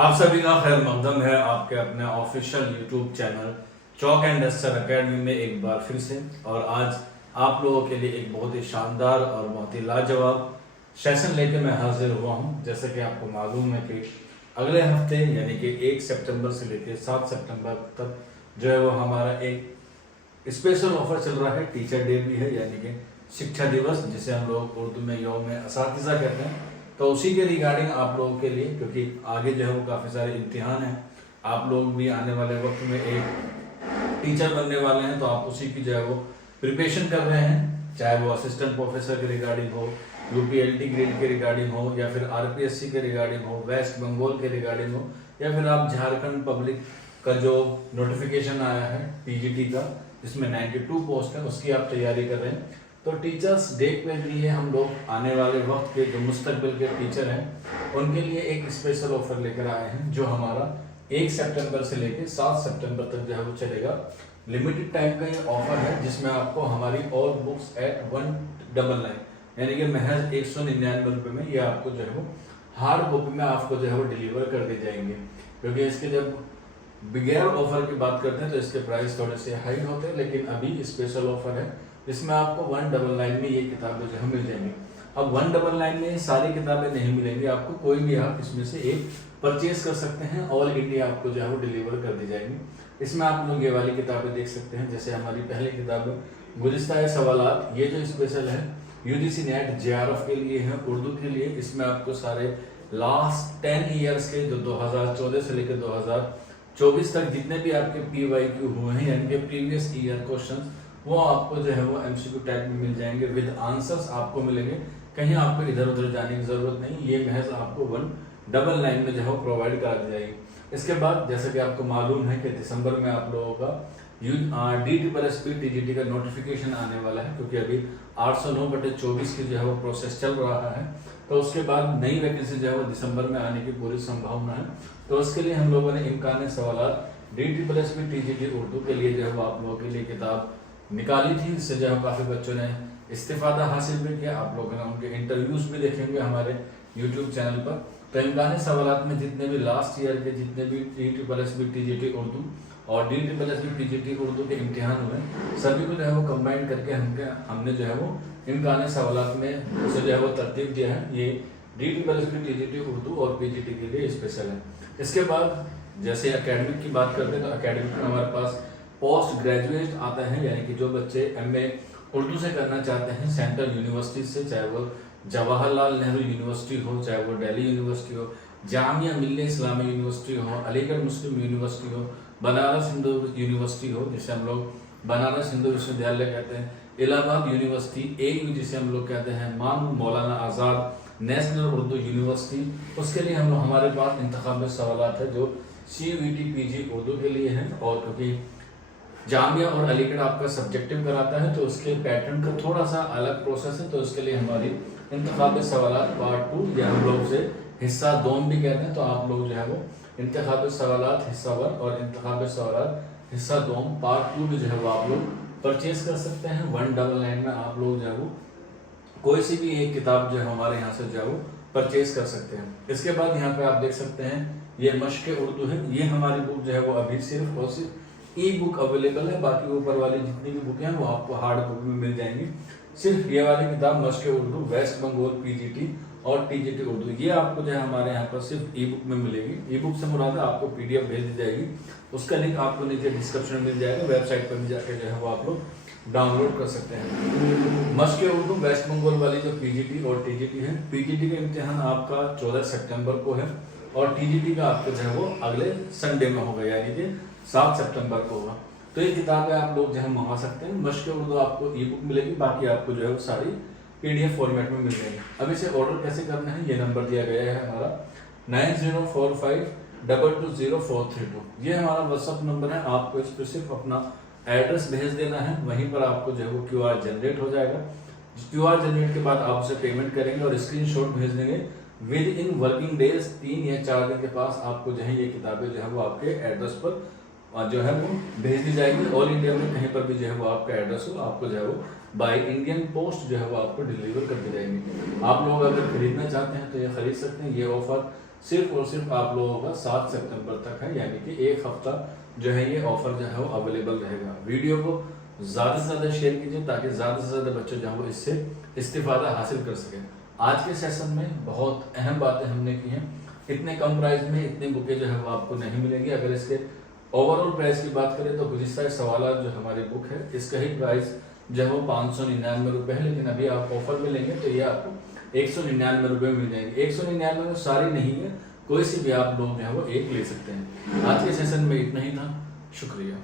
आप सभी का खैर मकदम है आपके अपने official YouTube channel chalk and duster academy में एक बार फिर से। और आज आप लोगों के लिए एक बहुत ही शानदार और बहुत ही लाजवाब सेशन लेके मैं हाजिर हुआ हूं। जैसे कि आपको मालूम है कि अगले हफ्ते यानी कि 1 सितंबर से लेकर 7 सितंबर तक जो है वो हमारा एक स्पेशल ऑफर चल रहा है। टीचर डे भी है यानी कि शिक्षा दिवस, जिसे हम लोग उर्दू में यौम असातिज़ा कहते हैं। तो उसी के रिगार्डिंग आप लोगों के लिए, क्योंकि आगे जो है वो काफ़ी सारे इम्तिहान हैं, आप लोग भी आने वाले वक्त में एक टीचर बनने वाले हैं, तो आप उसी की जो है वो प्रिपरेशन कर रहे हैं। चाहे वो असिस्टेंट प्रोफेसर के रिगार्डिंग हो, यूपीएलटी ग्रेड के रिगार्डिंग हो, या फिर आरपीएससी के रिगार्डिंग हो, वेस्ट बंगाल के रिगार्डिंग हो, या फिर आप झारखंड पब्लिक का जो नोटिफिकेशन आया है पीजीटी का, जिसमें 92 पोस्ट है, उसकी आप तैयारी कर रहे हैं। तो टीचर्स डे के लिए हम लोग आने वाले वक्त के जो मुस्तकबिल के टीचर हैं उनके लिए एक स्पेशल ऑफर लेकर आए हैं, जो हमारा 1 सितंबर से लेकर 7 सितंबर तक जो है वो चलेगा। लिमिटेड टाइम का ये ऑफर है, जिसमें आपको हमारी ऑल बुक्स एट 199 यानी कि महज 199 रुपये में ये आपको जो है वो हार्ड बुक में आपको जो है वो डिलीवर कर दी जाएंगे। क्योंकि इसके जब बिगेयर ऑफर की बात करते हैं तो इसके प्राइस थोड़े से हाई होते हैं, लेकिन अभी स्पेशल ऑफर है जिसमें आपको 199 में ये किताबें जो है मिल जाएंगी। अब 199 में सारी किताबें नहीं मिलेंगी आपको, कोई भी आप इसमें से एक परचेज कर सकते हैं। ऑल इंडिया आपको जो है वो डिलीवर कर दी जाएगी। इसमें आप लोग ये वाली किताबें देख सकते हैं, जैसे हमारी पहली किताब गुलिस्ता सवालात, ये जो स्पेशल है यूजीसी नेट जेआरएफ के लिए है, उर्दू के लिए। इसमें आपको सारे लास्ट 10 ईयर्स के जो 2014 से लेकर 2024 तक जितने भी आपके पीवाईक्यू हुए हैं यानी कि प्रीवियस ईयर क्वेश्चंस, वो आपको जो है वो एमसीक्यू टाइप में मिल जाएंगे, विद आंसर्स आपको मिलेंगे। कहीं आपको इधर उधर जाने की जरूरत नहीं, ये महज आपको 199 में जो है प्रोवाइड करा दी जाएगी। इसके बाद जैसे कि आपको मालूम है कि दिसंबर में आप लोगों का DSSP TGT का नोटिफिकेशन आने वाला है, क्योंकि अभी 809/24 की जो है वो प्रोसेस चल रहा है। तो उसके बाद नई वैकेंसी जो है वो दिसंबर में आने की पूरी संभावना है। तो उसके लिए हम लोगों ने इम्कान सवालात DSSP TGT उर्दू के लिए जो है वो आप लोगों के लिए किताब निकाली थी। इससे जो है काफ़ी बच्चों ने इस्तेफादा हासिल भी किया। आप लोगों ने उनके इंटरव्यूज भी देखेंगे हमारे यूट्यूब चैनल पर। तो इम्कान सवालात में जितने भी लास्ट ईयर के जितने भी DSSP TGT उर्दू और DSSP TGT उर्दू के इम्तिहान हुए, सभी को जो है वो कंबाइन करके हमने जो है वो इम्कान सवालात में उसे जो है वो तरतीब दिया है। ये DSSP TGT उर्दू और PGT के लिए स्पेशल है। इसके बाद जैसे एकेडमिक की बात करते हैं, तो एकेडमिक में हमारे पास पोस्ट ग्रेजुएट आता है, यानी कि जो बच्चे MA उर्दू से करना चाहते हैं सेंट्रल यूनिवर्सिटी से, चाहे वो जवाहरलाल नेहरू यूनिवर्सिटी हो, चाहे वो दिल्ली यूनिवर्सिटी हो, जामिया मिल्लिया इस्लामी यूनिवर्सिटी हो, अलीगढ़ मुस्लिम यूनिवर्सिटी हो, बनारस हिंदू यूनिवर्सिटी हो जिसे हम लोग बनारस हिंदू विश्वविद्यालय कहते हैं, इलाहाबाद यूनिवर्सिटी AU जिसे हम लोग कहते हैं, मान मौलाना आज़ाद नेशनल उर्दू यूनिवर्सिटी, उसके लिए हम लोग हमारे पास इंतखाब सवालात है जो CUET PG उर्दू के लिए हैं। और क्योंकि जामिया और अलीगढ़ आपका सब्जेक्टिव कराता है तो उसके पैटर्न का थोड़ा सा अलग प्रोसेस है, तो उसके लिए हमारी इंतखाब सवालात पार्ट 2 या हम लोग उसे हिस्सा 2 भी कहते हैं। तो आप लोग जो है वो इंतखाब सवालात हिस्सा 1 और इंतखाब सवालात हिस्सा 2 पार्ट 2 भी जो है वो आप लोग परचेज कर सकते हैं। 199 में आप लोग जो है वो कोई सी भी एक किताब जो है हमारे यहाँ से जो है वो परचेज कर सकते हैं। इसके बाद यहाँ पे आप देख सकते हैं ये मश्क उर्दू है। ये हमारी बुक जो है वो अभी सिर्फ और सिर्फ ई-बुक अवेलेबल है, बाकी ऊपर वाली जितनी भी बुक हैं वो आपको हार्ड बुक में मिल जाएंगी। सिर्फ ये वाली किताब मश्क उर्दू वेस्ट बंगाल PGT और TGT उर्दू, ये आपको जो है हमारे यहाँ पर सिर्फ ई-बुक में मिलेगी। ई-बुक से मुराद है आपको PDF भेज दी जाएगी, उसका लिंक आपको नीचे डिस्क्रिप्शन में मिल जाएगा, वेबसाइट पर भी जाकर जो है वो आप लोग डाउनलोड कर सकते हैं। मश्क उर्दू वेस्ट बंगाल वाली जो PGT और TGT है, PGT का इम्तिहान आपका 14 सितंबर को है और TGT का आपको जो है वो अगले संडे में होगा, यानी कि 7 सितंबर को होगा। तो ये किताबें आप लोग जो है मंगा सकते हैं। मश्क उर्दू आपको ई-बुक मिलेगी, बाकी आपको जो है वो सारी PDF फॉर्मेट में मिल जाएगी। अब इसे ऑर्डर कैसे करना है, ये नंबर दिया गया है हमारा 9045220432। ये हमारा व्हाट्सअप नंबर है। आपको इस पर सिर्फ अपना एड्रेस भेज देना है, वहीं पर आपको जो है वो QR जनरेट हो जाएगा। QR जनरेट के बाद आप उसे पेमेंट करेंगे और स्क्रीनशॉट भेज देंगे। विद इन वर्किंग डेज 3 या 4 दिन के पास आपको जो है ये किताबें जो है वो आपके एड्रेस पर जो है वो भेज दी जाएगी। ऑल इंडिया में कहीं पर भी जो है वो आपका एड्रेस हो, आपको जो है वो बाय इंडियन पोस्ट जो है वो आपको डिलीवर कर दी जाएगी। आप लोग अगर खरीदना चाहते हैं तो ये खरीद सकते हैं। ये ऑफर सिर्फ और सिर्फ आप लोगों का 7 सितंबर तक है, यानी कि एक हफ्ता जो है ये ऑफर जो है वो अवेलेबल रहेगा। वीडियो को ज़्यादा से ज़्यादा शेयर कीजिए ताकि ज़्यादा से ज़्यादा बच्चे जो है वो इससे इस्तिफादा हासिल कर सकें। आज के सेशन में बहुत अहम बातें हमने की हैं। इतने कम प्राइस में इतनी बुकें जो है वो आपको नहीं मिलेंगी। अगर इसके ओवरऑल प्राइस की बात करें तो गुज़िश्ता सवाल जो हमारी बुक है इसका ही प्राइस जो है वो 599 रुपये है, लेकिन अभी आप ऑफर में लेंगे तो ये आपको 199 रुपये मिल जाएंगे। 199 में सारी नहीं है, कोई सी भी आप लोग जो है वो एक ले सकते हैं। आज के सेशन में इतना ही था, शुक्रिया।